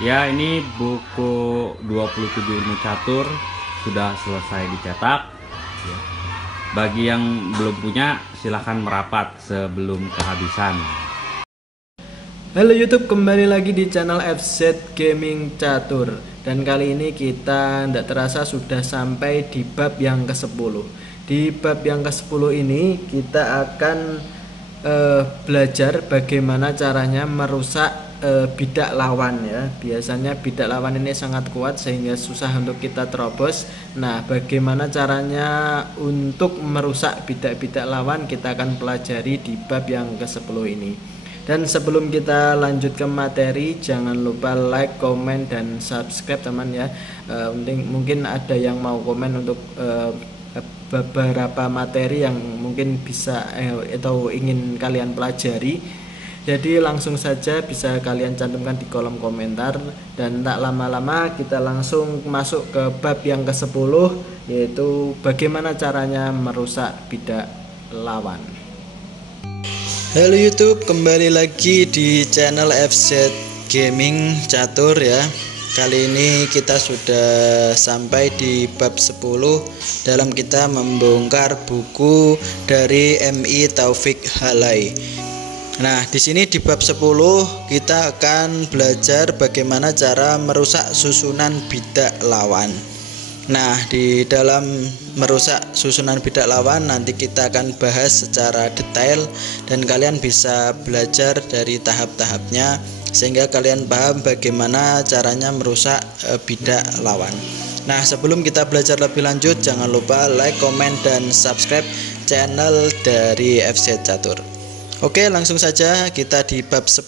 Ya, ini buku 27 ilmu catur sudah selesai dicetak. Ya. Bagi yang belum punya, silahkan merapat sebelum kehabisan. Halo YouTube, kembali lagi di channel FZ Gaming Catur. Dan kali ini kita tidak terasa sudah sampai di bab yang ke-10. Di bab yang ke-10 ini kita akan belajar bagaimana caranya merusak bidak lawan ya. Biasanya bidak lawan ini sangat kuat sehingga susah untuk kita terobos. Nah, bagaimana caranya untuk merusak bidak-bidak lawan kita akan pelajari di bab yang ke-10 ini. Dan sebelum kita lanjut ke materi, jangan lupa like, komen, dan subscribe teman ya. Mungkin ada yang mau komen untuk beberapa materi yang mungkin bisa atau ingin kalian pelajari. Jadi langsung saja bisa kalian cantumkan di kolom komentar. Dan tak lama-lama kita langsung masuk ke bab yang ke-10, yaitu bagaimana caranya merusak bidak lawan. Halo YouTube, kembali lagi di channel FZ Gaming Catur ya. Kali ini kita sudah sampai di bab 10 dalam kita membongkar buku dari MI Taufik Halai. Nah, di sini di bab 10 kita akan belajar bagaimana cara merusak susunan bidak lawan. Nah, di dalam merusak susunan bidak lawan nanti kita akan bahas secara detail dan kalian bisa belajar dari tahap-tahapnya sehingga kalian paham bagaimana caranya merusak bidak lawan. Nah, sebelum kita belajar lebih lanjut, jangan lupa like, komen, dan subscribe channel dari FZ Catur. Oke, langsung saja kita di bab 10,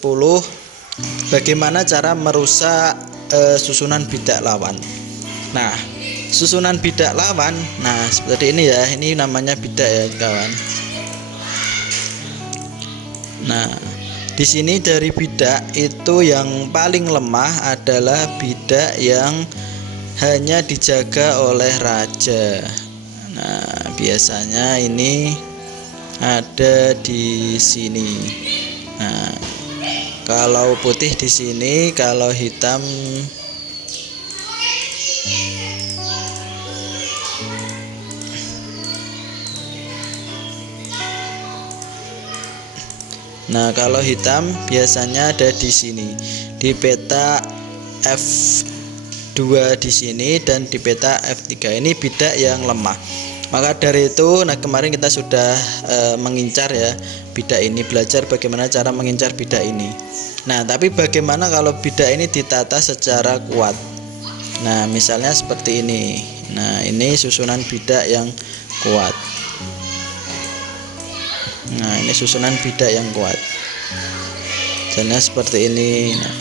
bagaimana cara merusak susunan bidak lawan. Nah, susunan bidak lawan, nah seperti ini ya, ini namanya bidak ya kawan. Nah, di sini dari bidak itu yang paling lemah adalah bidak yang hanya dijaga oleh raja. Nah, biasanya ini ada di sini. Nah, kalau putih di sini, kalau hitam Nah, kalau hitam biasanya ada di sini, di peta F2 di sini dan di peta F3. Ini bidak yang lemah. Maka dari itu, nah kemarin kita sudah mengincar ya bidak ini, belajar bagaimana cara mengincar bidak ini. Nah, tapi bagaimana kalau bidak ini ditata secara kuat? Nah, misalnya seperti ini. Nah, ini susunan bidak yang kuat. Nah, ini susunan bidak yang kuat. Misalnya seperti ini. Nah,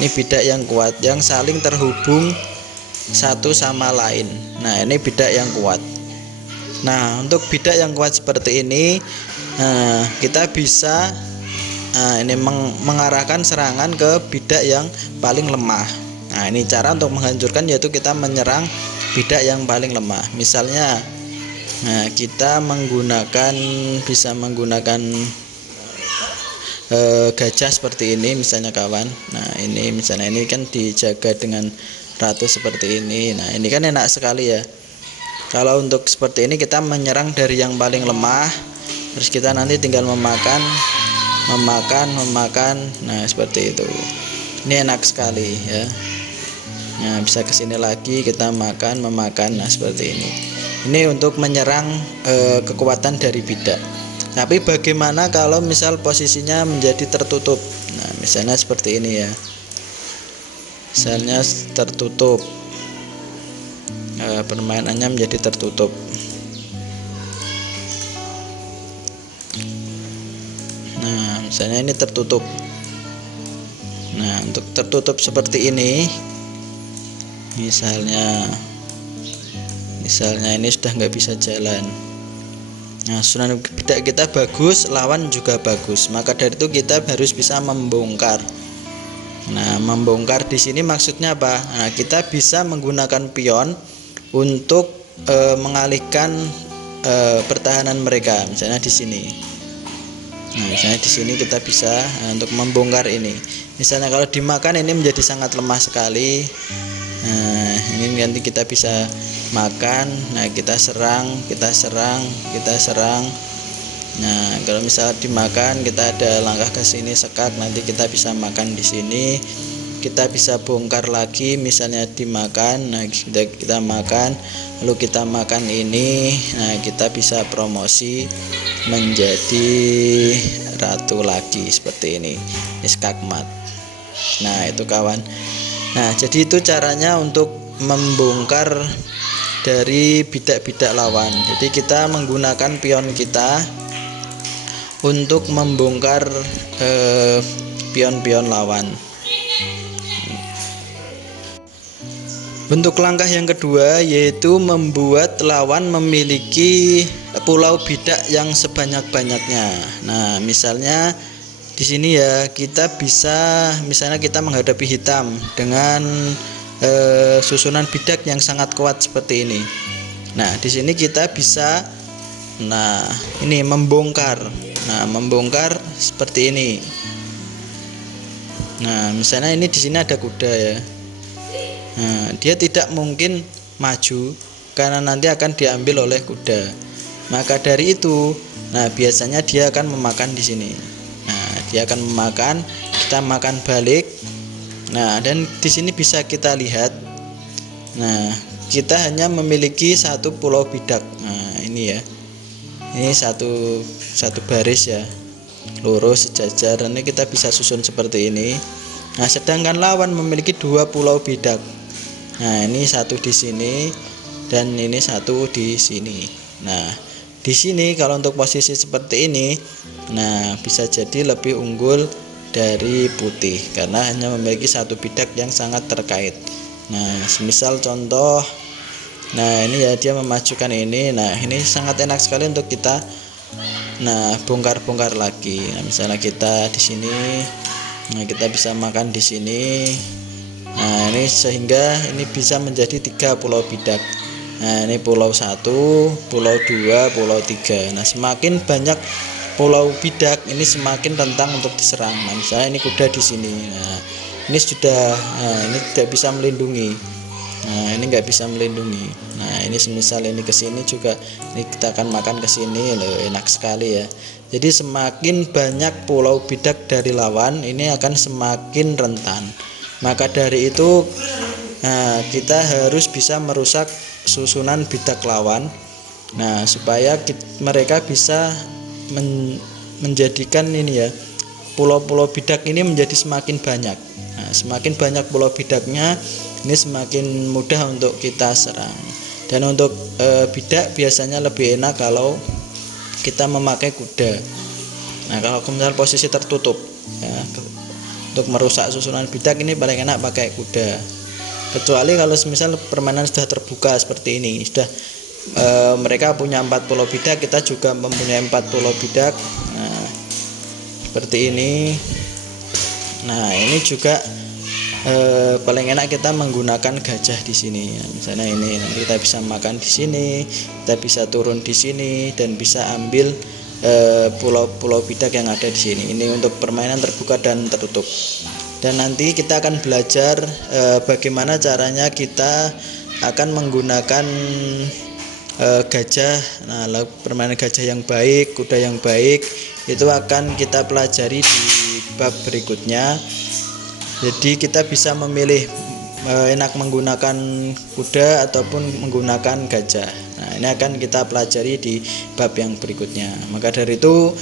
ini bidak yang kuat yang saling terhubung satu sama lain. Nah, ini bidak yang kuat. Nah, untuk bidak yang kuat seperti ini, kita bisa ini mengarahkan serangan ke bidak yang paling lemah. Nah, ini cara untuk menghancurkan, yaitu kita menyerang bidak yang paling lemah. Misalnya, nah, kita bisa menggunakan gajah seperti ini misalnya kawan. Nah, ini misalnya ini kan dijaga dengan ratu seperti ini. Nah, ini kan enak sekali ya. Kalau untuk seperti ini kita menyerang dari yang paling lemah, terus kita nanti tinggal memakan. Nah, seperti itu. Ini enak sekali ya. Nah, bisa kesini lagi kita memakan. Nah, seperti ini. Ini untuk menyerang kekuatan dari bidak. Tapi bagaimana kalau misal posisinya menjadi tertutup? Nah, misalnya seperti ini ya. Misalnya tertutup, permainannya menjadi tertutup. Nah, misalnya ini tertutup. Nah, untuk tertutup seperti ini, misalnya ini sudah nggak bisa jalan. Nah, susunan bidak kita bagus, lawan juga bagus. Maka dari itu kita harus bisa membongkar. Nah, membongkar di sini maksudnya apa? Nah, kita bisa menggunakan pion untuk mengalihkan pertahanan mereka. Misalnya di sini. Nah, misalnya di sini kita bisa untuk membongkar ini. Misalnya kalau dimakan ini menjadi sangat lemah sekali. Nah, ini nanti kita bisa makan. Nah, kita serang. Nah, kalau misalnya dimakan, kita ada langkah ke sini sekat, nanti kita bisa makan di sini. Kita bisa bongkar lagi, misalnya dimakan. Nah, kita makan, lalu kita makan ini. Nah, kita bisa promosi menjadi ratu lagi seperti ini, skakmat. Nah, itu kawan. Nah, jadi itu caranya untuk membongkar dari bidak-bidak lawan. Jadi kita menggunakan pion kita untuk membongkar pion-pion lawan. Bentuk langkah yang kedua yaitu membuat lawan memiliki pulau bidak yang sebanyak-banyaknya. Nah, misalnya di sini ya, kita bisa misalnya kita menghadapi hitam dengan susunan bidak yang sangat kuat seperti ini. Nah, di sini kita bisa ini membongkar. Nah, membongkar seperti ini. Nah, misalnya ini di sini ada kuda ya. Nah, dia tidak mungkin maju karena nanti akan diambil oleh kuda. Maka dari itu, nah biasanya dia akan memakan di sini. Nah, dia akan memakan, kita makan balik. Nah, dan di sini bisa kita lihat. Nah, kita hanya memiliki satu pulau bidak. Nah, ini ya. Ini satu baris ya. Lurus sejajar. Ini kita bisa susun seperti ini. Nah, sedangkan lawan memiliki dua pulau bidak. Nah, ini satu di sini dan ini satu di sini. Nah, di sini kalau untuk posisi seperti ini, nah bisa jadi lebih unggul dari putih karena hanya memiliki satu bidak yang sangat terkait. Nah, semisal contoh, nah ini ya dia memajukan ini. Nah, ini sangat enak sekali untuk kita bongkar-bongkar lagi. Nah, misalnya kita di sini, nah kita bisa makan di sini. Nah, ini sehingga ini bisa menjadi 3 pulau bidak. Nah, ini pulau 1, pulau 2, pulau 3. Nah, semakin banyak pulau bidak ini semakin rentan untuk diserang. Nah, misalnya ini kuda di sini. Nah, ini sudah ini tidak bisa melindungi. Nah, ini nggak bisa melindungi. Nah, ini semisal ini ke sini juga, ini kita akan makan ke sini loh, enak sekali ya. Jadi semakin banyak pulau bidak dari lawan, ini akan semakin rentan. Maka dari itu kita harus bisa merusak susunan bidak lawan. Nah, supaya mereka bisa menjadikan ini ya, pulau-pulau bidak ini menjadi semakin banyak. Nah, semakin banyak pulau bidaknya, ini semakin mudah untuk kita serang. Dan untuk bidak biasanya lebih enak kalau kita memakai kuda. Nah, kalau misalnya posisi tertutup ya, untuk merusak susunan bidak ini paling enak pakai kuda. Kecuali kalau misal permainan sudah terbuka seperti ini, sudah mereka punya 4 pulau bidak, kita juga mempunyai 4 pulau bidak. Nah, seperti ini. Nah, ini juga paling enak kita menggunakan gajah di sini. Nah, misalnya ini nanti kita bisa makan di sini, kita bisa turun di sini dan bisa ambil pulau-pulau bidak yang ada di sini. Ini untuk permainan terbuka dan tertutup. Dan nanti kita akan belajar bagaimana caranya kita akan menggunakan gajah. Nah, permainan gajah yang baik, kuda yang baik itu akan kita pelajari di bab berikutnya. Jadi kita bisa memilih enak menggunakan kuda ataupun menggunakan gajah. Nah, ini akan kita pelajari di bab yang berikutnya. Maka dari itu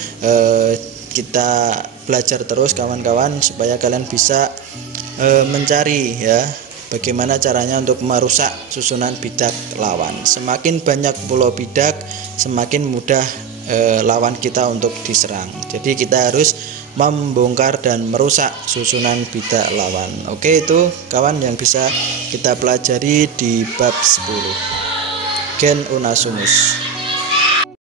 kita belajar terus kawan-kawan supaya kalian bisa mencari ya bagaimana caranya untuk merusak susunan bidak lawan. Semakin banyak pulau bidak, semakin mudah lawan kita untuk diserang. Jadi kita harus membongkar dan merusak susunan bidak lawan. Oke, itu kawan yang bisa kita pelajari di bab 10. Gen Unasumus.